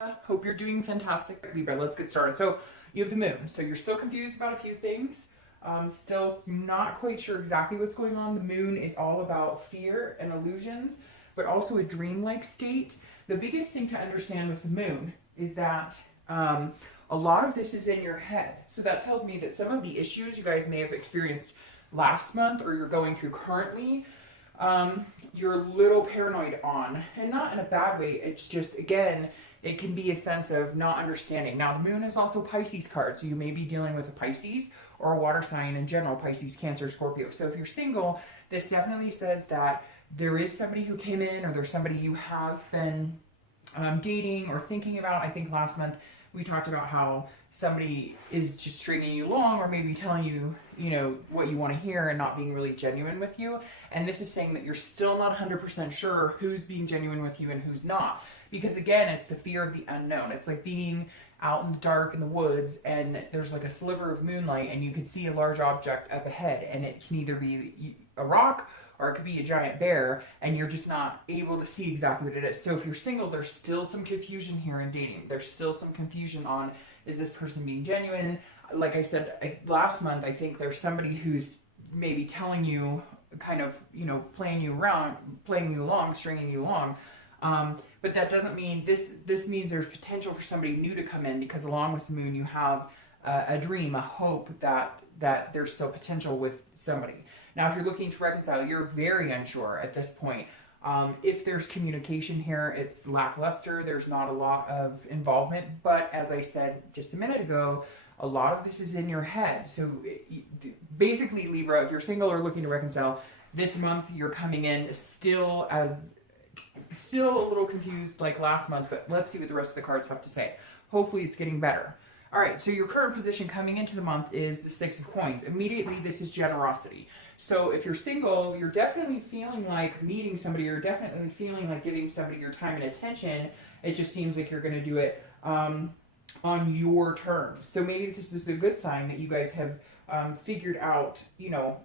Hope you're doing fantastic, Libra. Let's get started. So you have the moon. So you're still confused about a few things. Still not quite sure exactly what's going on. The moon is all about fear and illusions, but also a dreamlike state. The biggest thing to understand with the moon is that a lot of this is in your head. So that tells me that some of the issues you guys may have experienced last month or you're going through currently, you're a little paranoid on, and not in a bad way. It's just, again, it can be a sense of not understanding. Now, the moon is also Pisces card, so you may be dealing with a Pisces or a water sign in general, Pisces, Cancer, Scorpio. So if you're single, this definitely says that there is somebody who came in, or there's somebody you have been dating or thinking about. I think last month we talked about how somebody is just stringing you along, or maybe telling you, what you want to hear and not being really genuine with you. And this is saying that you're still not 100% sure who's being genuine with you and who's not. Because again, it's the fear of the unknown. It's like being out in the dark in the woods and there's like a sliver of moonlight and you can see a large object up ahead, and it can either be a rock or it could be a giant bear, and you're just not able to see exactly what it is. So if you're single, there's still some confusion here in dating. There's still some confusion on, is this person being genuine? Like I said last month, I think there's somebody who's maybe telling you, kind of, playing you around, playing you along, stringing you along. But that doesn't mean, this means there's potential for somebody new to come in, because along with the moon, you have a dream, a hope that there's still potential with somebody. Now, if you're looking to reconcile, you're very unsure at this point. If there's communication here, it's lackluster. There's not a lot of involvement. But as I said just a minute ago, a lot of this is in your head. So basically, Libra, if you're single or looking to reconcile, this month you're coming in still a little confused like last month, but let's see what the rest of the cards have to say. Hopefully it's getting better. All right, so your current position coming into the month is the Six of Coins. Immediately, this is generosity. So if you're single, you're definitely feeling like meeting somebody. You're definitely feeling like giving somebody your time and attention. It just seems like you're going to do it on your terms. So maybe this is a good sign that you guys have figured out,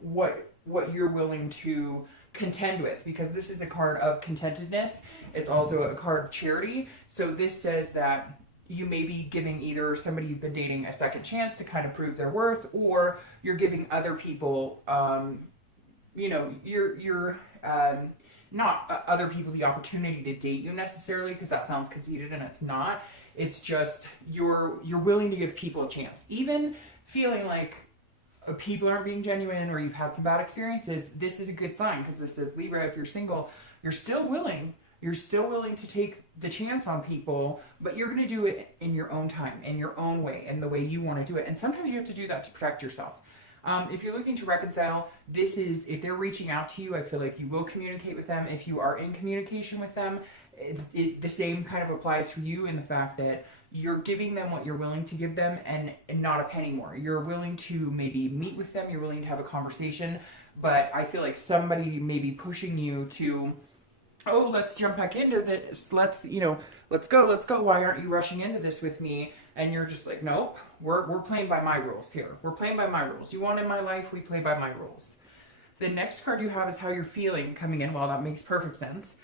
what you're willing to contend with, because this is a card of contentedness. It's also a card of charity. So this says that you may be giving either somebody you've been dating a second chance to kind of prove their worth, or you're giving other people, you're not other people the opportunity to date you necessarily, because that sounds conceited and it's not. It's just you're willing to give people a chance, even feeling like people aren't being genuine or you've had some bad experiences. This is a good sign, because this says, Libra, if you're single, you're still willing to take the chance on people, but you're going to do it in your own time, in your own way, in the way you want to do it. And sometimes you have to do that to protect yourself. If you're looking to reconcile, this is, if they're reaching out to you, I feel like you will communicate with them. If you are in communication with them, the same kind of applies to you, in the fact that you're giving them what you're willing to give them, and not a penny more. You're willing to maybe meet with them, you're willing to have a conversation, but I feel like somebody may be pushing you to, oh, let's jump back into this, let's go, why aren't you rushing into this with me? And you're just like, nope, we're playing by my rules here. We're playing by my rules. You want in my life, we play by my rules. The next card you have is how you're feeling coming in. Well, that makes perfect sense.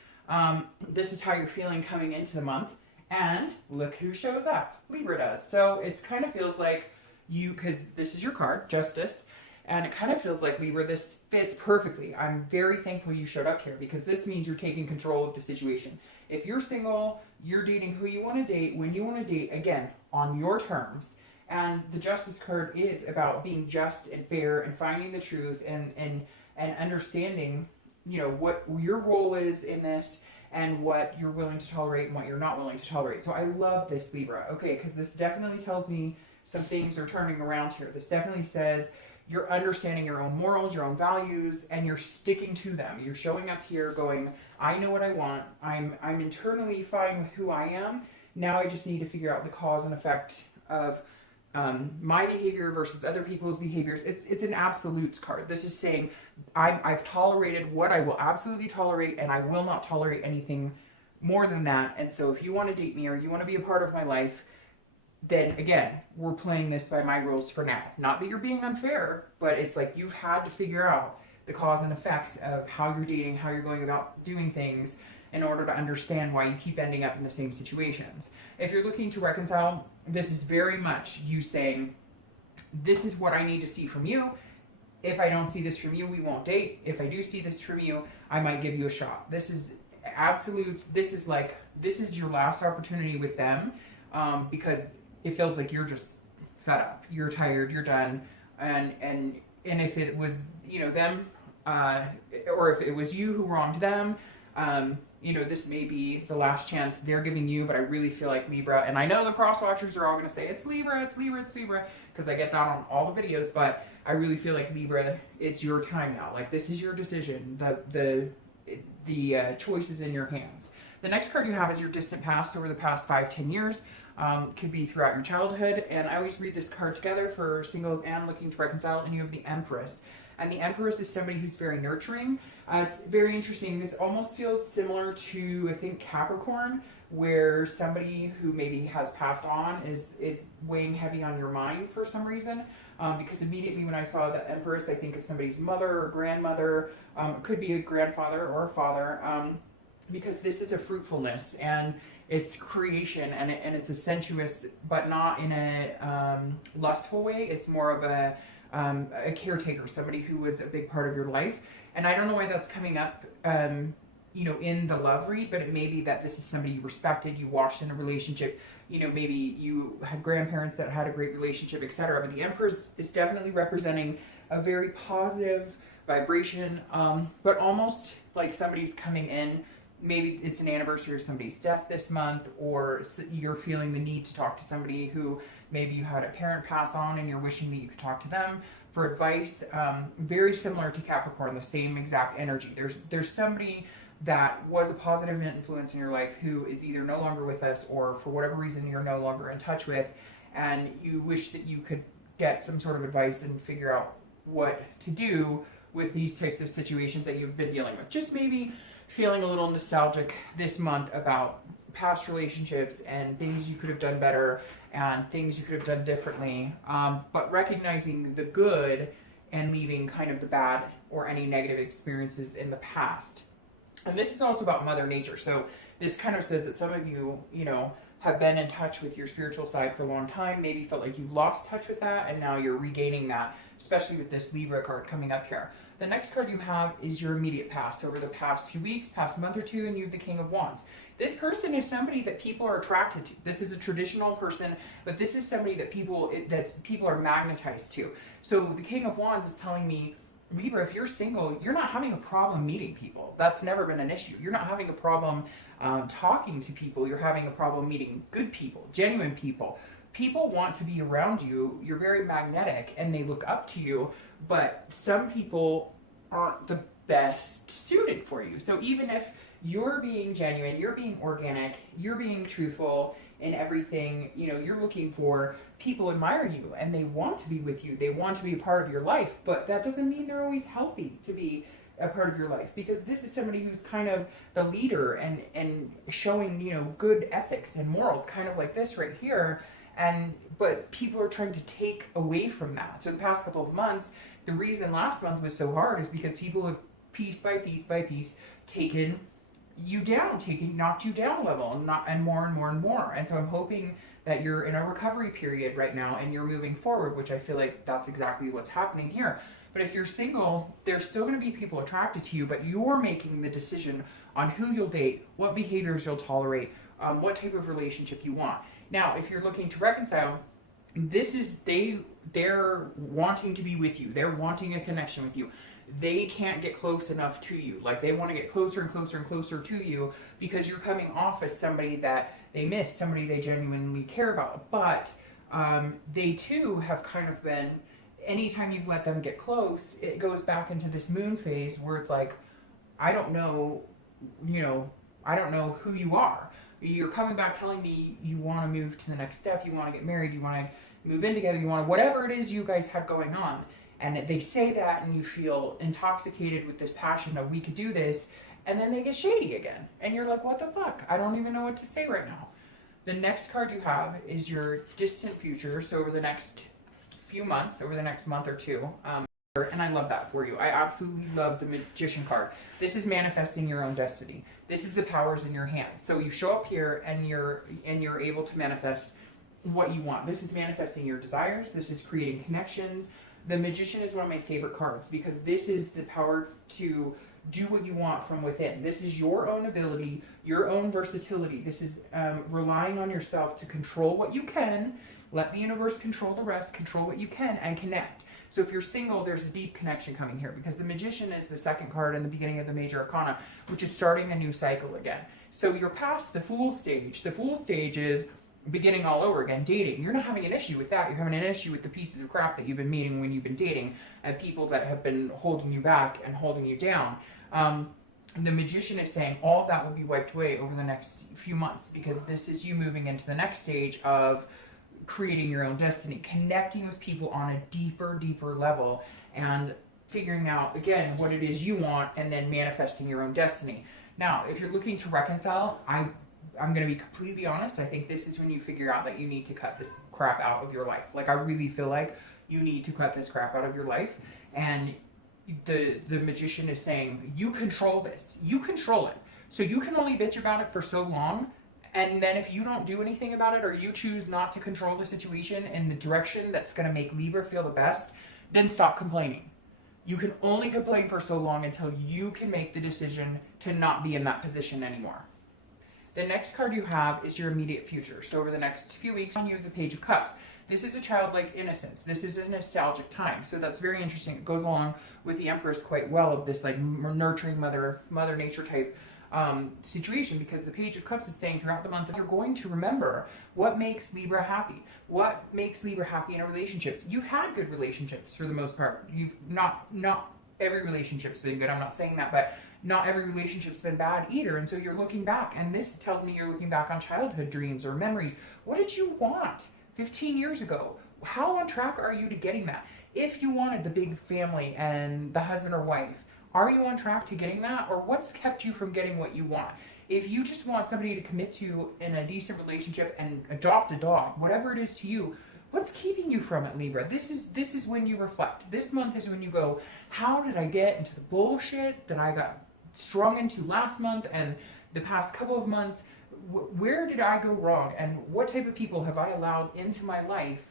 This is how you're feeling coming into the month. And look who shows up. Libra does. So it kind of feels like because this is your card, Justice, and it kind of feels like, Libra, this fits perfectly. I'm very thankful you showed up here, because this means you're taking control of the situation. If you're single, you're dating who you want to date, when you want to date, again, on your terms. And the Justice card is about being just and fair and finding the truth and understanding, what your role is in this, and what you're willing to tolerate and what you're not willing to tolerate. So I love this, Libra. Okay, because this definitely tells me some things are turning around here. This definitely says you're understanding your own morals, your own values, and you're sticking to them. You're showing up here going, I know what I want. I'm internally fine with who I am. Now I just need to figure out the cause and effect of my behavior versus other people's behaviors. It's an absolutes card. This is saying I've tolerated what I will absolutely tolerate, and I will not tolerate anything more than that. And so if you want to date me or you want to be a part of my life, then again, we're playing this by my rules for now. Not that you're being unfair, but it's like you've had to figure out the cause and effects of how you're dating, how you're going about doing things, in order to understand why you keep ending up in the same situations. If you're looking to reconcile, this is very much you saying, this is what I need to see from you. If I don't see this from you, we won't date. If I do see this from you, I might give you a shot. This is absolute. This is your last opportunity with them, because it feels like you're just fed up. You're tired. You're done. And if it was, them, or if it was you who wronged them, this may be the last chance they're giving you. But I really feel like Libra, and I know the cross watchers are all going to say it's Libra, it's Libra, it's Libra, because I get that on all the videos. But I really feel like Libra, it's your time now. Like, this is your decision. The choice is in your hands. The next card you have is your distant past, over the past 5-10 years. Could be throughout your childhood. And I always read this card together for singles and looking to reconcile. And you have the Empress. And the Empress is somebody who's very nurturing. It's very interesting. This almost feels similar to, I think, Capricorn, where somebody who maybe has passed on is weighing heavy on your mind for some reason. Because immediately when I saw the Empress, I think of somebody's mother or grandmother. It could be a grandfather or a father. Because this is a fruitfulness, and it's creation, and it's a sensuous, but not in a lustful way. It's more of a caretaker, somebody who was a big part of your life. And I don't know why that's coming up, in the love read, but it may be that this is somebody you respected, you watched in a relationship, maybe you had grandparents that had a great relationship, etc. But the Empress is definitely representing a very positive vibration, but almost like somebody's coming in. Maybe it's an anniversary of somebody's death this month, or you're feeling the need to talk to somebody who maybe you had a parent pass on and you're wishing that you could talk to them for advice. Very similar to Capricorn, the same exact energy. There's somebody that was a positive influence in your life who is either no longer with us, or for whatever reason you're no longer in touch with, and you wish that you could get some sort of advice and figure out what to do with these types of situations that you've been dealing with. Just maybe feeling a little nostalgic this month about past relationships and things you could have done better and things you could have done differently, but recognizing the good and leaving kind of the bad or any negative experiences in the past. And this is also about Mother Nature. So this kind of says that some of you, have been in touch with your spiritual side for a long time, maybe felt like you've lost touch with that, and now you're regaining that, especially with this Libra card coming up here. The next card you have is your immediate past, over the past few weeks, past month or two, and you have the King of Wands. This person is somebody that people are attracted to. This is a traditional person, but this is somebody that people are magnetized to. So the King of Wands is telling me, Libra, if you're single, you're not having a problem meeting people. That's never been an issue. You're not having a problem talking to people. You're having a problem meeting good people, genuine people. People want to be around you. You're very magnetic and they look up to you, but some people aren't the best suited for you. So even if you're being genuine, you're being organic, you're being truthful in everything, you're looking for, people admire you and they want to be with you. They want to be a part of your life, but that doesn't mean they're always healthy to be a part of your life, because this is somebody who's kind of the leader and showing, good ethics and morals, kind of like this right here. But people are trying to take away from that. So the past couple of months, the reason last month was so hard is because people have piece by piece by piece taken you down, knocked you down a level, and more and more and more. And so I'm hoping that you're in a recovery period right now and you're moving forward, which I feel like that's exactly what's happening here. But if you're single, there's still going to be people attracted to you, but you're making the decision on who you'll date, what behaviors you'll tolerate, what type of relationship you want. Now, if you're looking to reconcile, this is they're wanting to be with you. They're wanting a connection with you. They can't get close enough to you. Like, they want to get closer and closer and closer to you because you're coming off as somebody that they miss, somebody they genuinely care about. But they too have kind of been, anytime you let them get close, it goes back into this moon phase where it's like, I don't know who you are. You're coming back telling me you want to move to the next step, you want to get married, you want to move in together, you want to, whatever it is you guys have going on. And they say that and you feel intoxicated with this passion of, we could do this, and then they get shady again. And you're like, what the fuck? I don't even know what to say right now. The next card you have is your distant future. So over the next few months, over the next month or two, And I love that for you. I absolutely love the Magician card. This is manifesting your own destiny. This is the powers in your hands. So you show up here and you're able to manifest what you want. This is manifesting your desires. This is creating connections. The Magician is one of my favorite cards because this is the power to do what you want from within. This is your own ability, your own versatility. This is relying on yourself to control what you can, let the universe control the rest, control what you can, and connect. So if you're single, there's a deep connection coming here because the Magician is the second card in the beginning of the Major Arcana, which is starting a new cycle again. So you're past the Fool stage. The Fool stage is beginning all over again, dating. You're not having an issue with that. You're having an issue with the pieces of crap that you've been meeting when you've been dating and people that have been holding you back and holding you down. The Magician is saying all of that will be wiped away over the next few months because this is you moving into the next stage of creating your own destiny, connecting with people on a deeper level and figuring out, again, what it is you want and then manifesting your own destiny. Now, if you're looking to reconcile, I'm going to be completely honest. I think this is when you figure out that you need to cut this crap out of your life. Like, I really feel like you need to cut this crap out of your life. And the Magician is saying, you control this. You control it. So you can only bitch about it for so long. And then if you don't do anything about it or you choose not to control the situation in the direction that's going to make Libra feel the best, then stop complaining. You can only complain for so long until you can make the decision to not be in that position anymore. The next card you have is your immediate future. So over the next few weeks, you have the Page of Cups. This is a childlike innocence. This is a nostalgic time. So that's very interesting. It goes along with the Empress quite well of this like nurturing mother nature type situation, because the Page of Cups is saying throughout the month you're going to remember what makes Libra happy. What makes Libra happy in a relationship. You've had good relationships for the most part. You've not every relationship's been good. I'm not saying that, but not every relationship's been bad either. And so you're looking back, and this tells me you're looking back on childhood dreams or memories. What did you want 15 years ago? How on track are you to getting that? If you wanted the big family and the husband or wife, are you on track to getting that? Or what's kept you from getting what you want? If you just want somebody to commit to in a decent relationship and adopt a dog, whatever it is to you, what's keeping you from it, Libra? This is when you reflect. This month is when you go, how did I get into the bullshit that I got strung into last month and the past couple of months? Where did I go wrong? And what type of people have I allowed into my life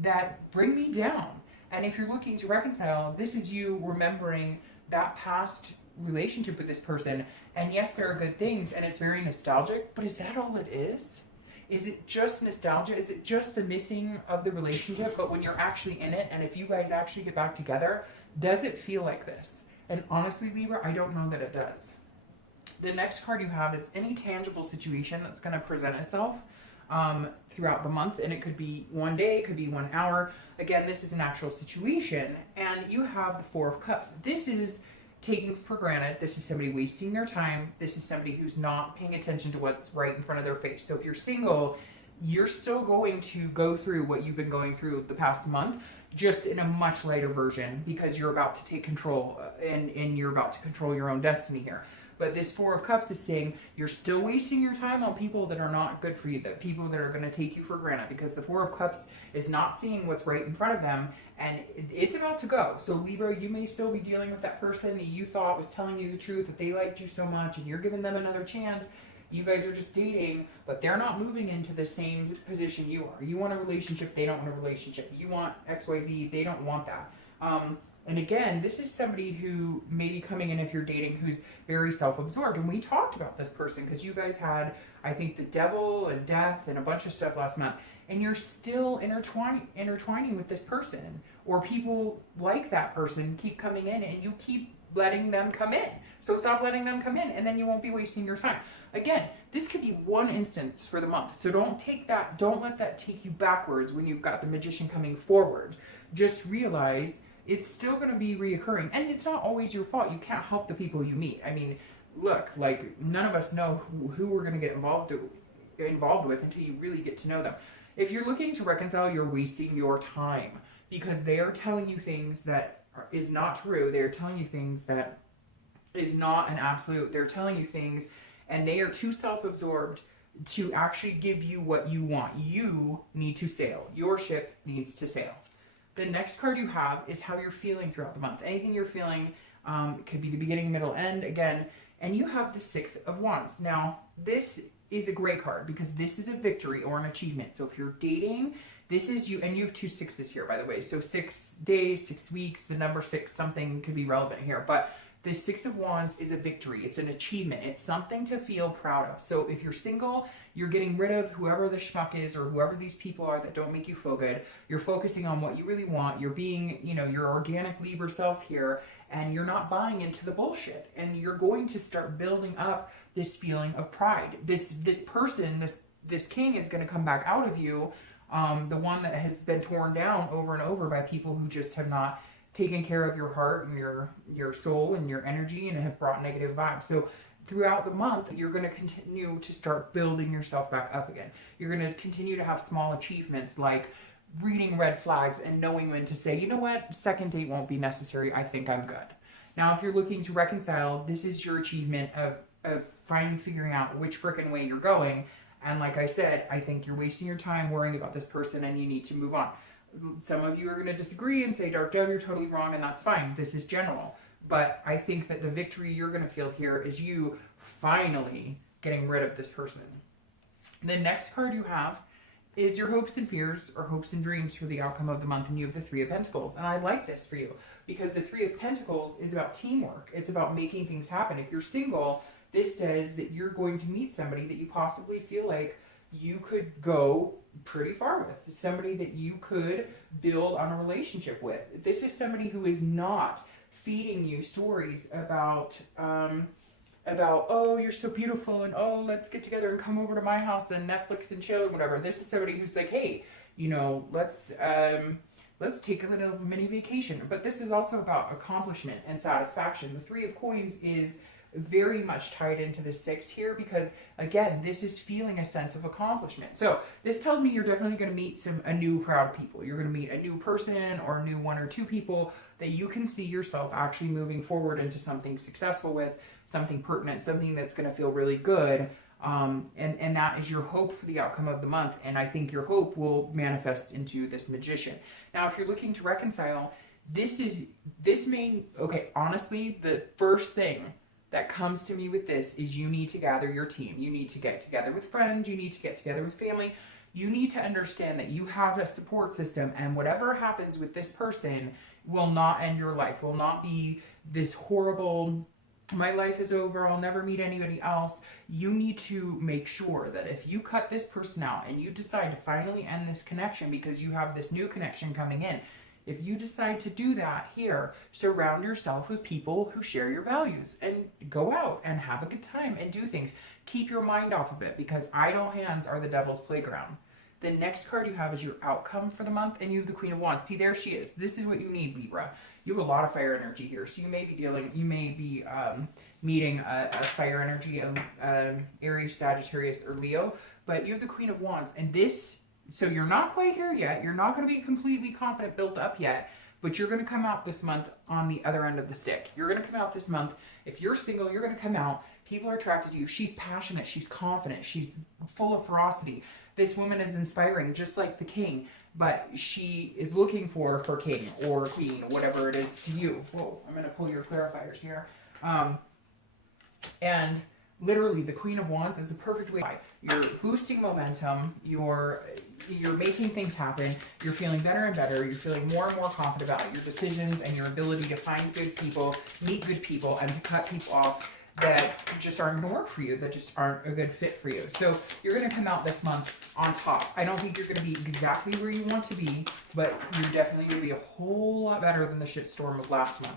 that bring me down? And if you're looking to reconcile, this is you remembering that past relationship with this person. And yes, there are good things and it's very nostalgic, but is that all it is? Is it just nostalgia? Is it just the missing of the relationship? But when you're actually in it, and if you guys actually get back together, does it feel like this? And honestly, Libra, I don't know that it does. The next card you have is any tangible situation that's going to present itself throughout the month. And it could be one day, it could be 1 hour. Again, this is an actual situation. And you have the Four of Cups. This is taking for granted. This is somebody wasting their time. This is somebody who's not paying attention to what's right in front of their face. So if you're single, you're still going to go through what you've been going through the past month, just in a much lighter version, because you're about to take control and you're about to control your own destiny here. But this Four of Cups is saying you're still wasting your time on people that are not good for you, that people that are going to take you for granted, because the Four of Cups is not seeing what's right in front of them, and it's about to go. So Libra, you may still be dealing with that person that you thought was telling you the truth, that they liked you so much, and you're giving them another chance. You guys are just dating, but they're not moving into the same position you are. You want a relationship, they don't want a relationship. You want XYZ, they don't want that. And again, this is somebody who may be coming in, if you're dating, who's very self-absorbed. And we talked about this person because you guys had, I think, the devil and death and a bunch of stuff last month. And you're still intertwining with this person. Or people like that person keep coming in and you keep letting them come in. So stop letting them come in and then you won't be wasting your time. Again, this could be one instance for the month. So don't let that take you backwards when you've got the Magician coming forward. Just realize it's still going to be reoccurring, and it's not always your fault. You can't help the people you meet. I mean, look, like, none of us know who we're going to get involved with until you really get to know them. If you're looking to reconcile, you're wasting your time, because they are telling you things that is not true. They're telling you things that is not an absolute. They're telling you things, and they are too self-absorbed to actually give you what you want. You need to sail. Your ship needs to sail. The next card you have is how you're feeling throughout the month. Anything you're feeling, it could be the beginning, middle, end, again. And you have the Six of Wands. Now, this is a great card because this is a victory or an achievement. So if you're dating, this is you, and you have 2 6s here, by the way. So 6 days, 6 weeks, the number 6, something could be relevant here. But the Six of Wands is a victory. It's an achievement. It's something to feel proud of. So if you're single, you're getting rid of whoever the schmuck is or whoever these people are that don't make you feel good. You're focusing on what you really want. You're being, your organic Libra self here, and you're not buying into the bullshit. And you're going to start building up this feeling of pride. This person, this king is going to come back out of you, the one that has been torn down over and over by people who just have not taken care of your heart and your soul and your energy and have brought negative vibes. So throughout the month, you're going to continue to start building yourself back up again. You're going to continue to have small achievements like reading red flags and knowing when to say, you know what, second date won't be necessary. I think I'm good. Now, if you're looking to reconcile, this is your achievement of finally figuring out which frickin' way you're going. And like I said, I think you're wasting your time worrying about this person and you need to move on. Some of you are going to disagree and say, Dark Dove, you're totally wrong, and that's fine. This is general. But I think that the victory you're going to feel here is you finally getting rid of this person. The next card you have is your hopes and fears or hopes and dreams for the outcome of the month, and you have the Three of Pentacles. And I like this for you because the Three of Pentacles is about teamwork. It's about making things happen. If you're single, this says that you're going to meet somebody that you possibly feel like you could go pretty far with, somebody that you could build on a relationship with. This is somebody who is not feeding you stories about oh, you're so beautiful, and oh, let's get together and come over to my house and Netflix and chill and whatever. This is somebody who's like, hey, let's take a little mini vacation. But this is also about accomplishment and satisfaction. The Three of Coins is very much tied into the 6 here because, again, this is feeling a sense of accomplishment. So this tells me you're definitely going to meet a new proud people. You're going to meet a new person or a new 1 or 2 people that you can see yourself actually moving forward into something successful with, something pertinent, something that's going to feel really good. And that is your hope for the outcome of the month. And I think your hope will manifest into this Magician. Now, if you're looking to reconcile, honestly, the first thing that comes to me with this is you need to gather your team. You need to get together with friends. You need to get together with family. You need to understand that you have a support system, and whatever happens with this person will not end your life, will not be this horrible, my life is over, I'll never meet anybody else. You need to make sure that if you cut this person out and you decide to finally end this connection because you have this new connection coming in, if you decide to do that here, surround yourself with people who share your values and go out and have a good time and do things. Keep your mind off of it because idle hands are the devil's playground. The next card you have is your outcome for the month, and you have the Queen of Wands. See, there she is. This is what you need, Libra. You have a lot of fire energy here. So you may be meeting a fire energy, Aries, Sagittarius, or Leo, but you have the Queen of Wands, and so you're not quite here yet. You're not going to be completely confident, built up yet, but you're going to come out this month on the other end of the stick. You're going to come out this month. If you're single, you're going to come out. People are attracted to you. She's passionate. She's confident. She's full of ferocity. This woman is inspiring, just like the king, but she is looking for her king or queen, whatever it is to you. Whoa, I'm going to pull your clarifiers here. And literally, the Queen of Wands is a perfect way. You're boosting momentum. You're making things happen. You're feeling better and better. You're feeling more and more confident about your decisions and your ability to find good people, meet good people, and to cut people off that just aren't going to work for you, that just aren't a good fit for you. So you're going to come out this month on top. I don't think you're going to be exactly where you want to be, but you're definitely going to be a whole lot better than the shitstorm of last month.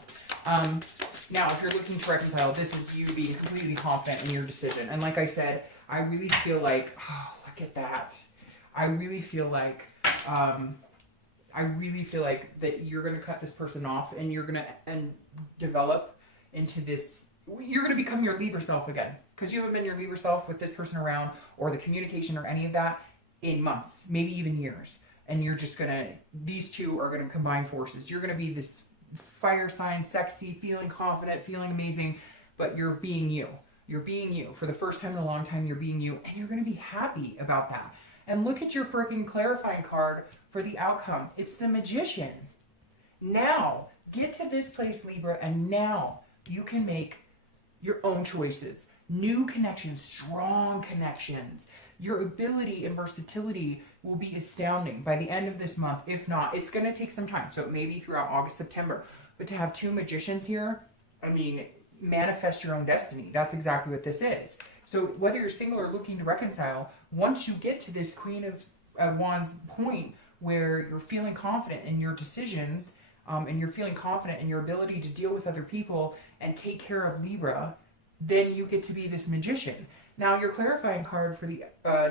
Now, if you're looking to reconcile, this is you being completely confident in your decision. And like I said, I really feel like, oh, look at that. I really feel like that you're going to cut this person off and you're going to develop into this. You're going to become your Libra self again because you haven't been your Libra self with this person around or the communication or any of that in months, maybe even years. And you're just going to, these two are going to combine forces. You're going to be this fire sign, sexy, feeling confident, feeling amazing, but you're being you. You're being you. For the first time in a long time, you're being you, and you're going to be happy about that. And look at your freaking clarifying card for the outcome. It's the Magician. Now, get to this place, Libra, and now you can make your own choices. New connections, strong connections. Your ability and versatility will be astounding by the end of this month. If not, it's going to take some time. So it may be throughout August, September. But to have two Magicians here, I mean, manifest your own destiny. That's exactly what this is. So whether you're single or looking to reconcile, once you get to this Queen of Wands point where you're feeling confident in your decisions, and you're feeling confident in your ability to deal with other people and take care of Libra, then you get to be this Magician. Now, your clarifying card for the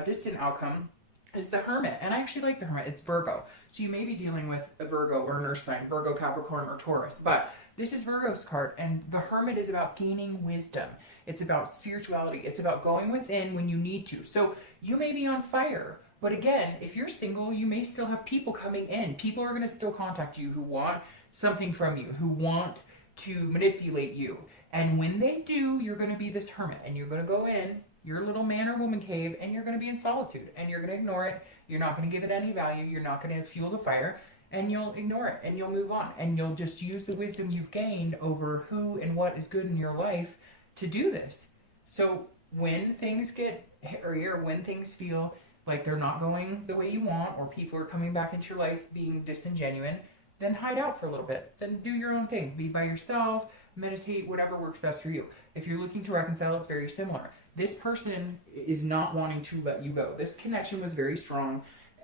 distant outcome is the Hermit. And I actually like the Hermit. It's Virgo. So you may be dealing with a Virgo or an Earth sign, Virgo, Capricorn, or Taurus. But this is Virgo's card. And the Hermit is about gaining wisdom. It's about spirituality. It's about going within when you need to. So you may be on fire. But again, if you're single, you may still have people coming in. People are going to still contact you who want something from you, who want to manipulate you. And when they do, you're going to be this hermit. And you're going to go in your little man or woman cave, and you're going to be in solitude. And you're going to ignore it. You're not going to give it any value. You're not going to fuel the fire. And you'll ignore it. And you'll move on. And you'll just use the wisdom you've gained over who and what is good in your life to do this. So when things get hairier, when things feel like they're not going the way you want, or people are coming back into your life being disingenuine, then hide out for a little bit. Then do your own thing. Be by yourself, meditate, whatever works best for you. If you're looking to reconcile, it's very similar. This person is not wanting to let you go. This connection was very strong.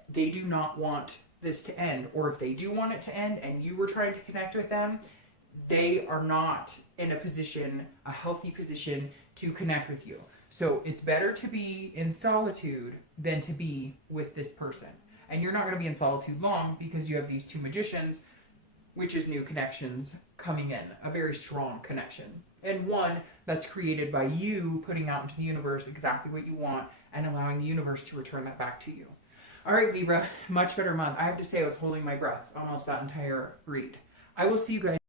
They do not want this to end. Or if they do want it to end and you were trying to connect with them, they are not in a position, a healthy position, to connect with you. So it's better to be in solitude than to be with this person. And you're not going to be in solitude long because you have these two Magicians, which is new connections coming in, a very strong connection. And one that's created by you putting out into the universe exactly what you want and allowing the universe to return that back to you. All right, Libra, much better month. I have to say I was holding my breath almost that entire read. I will see you guys.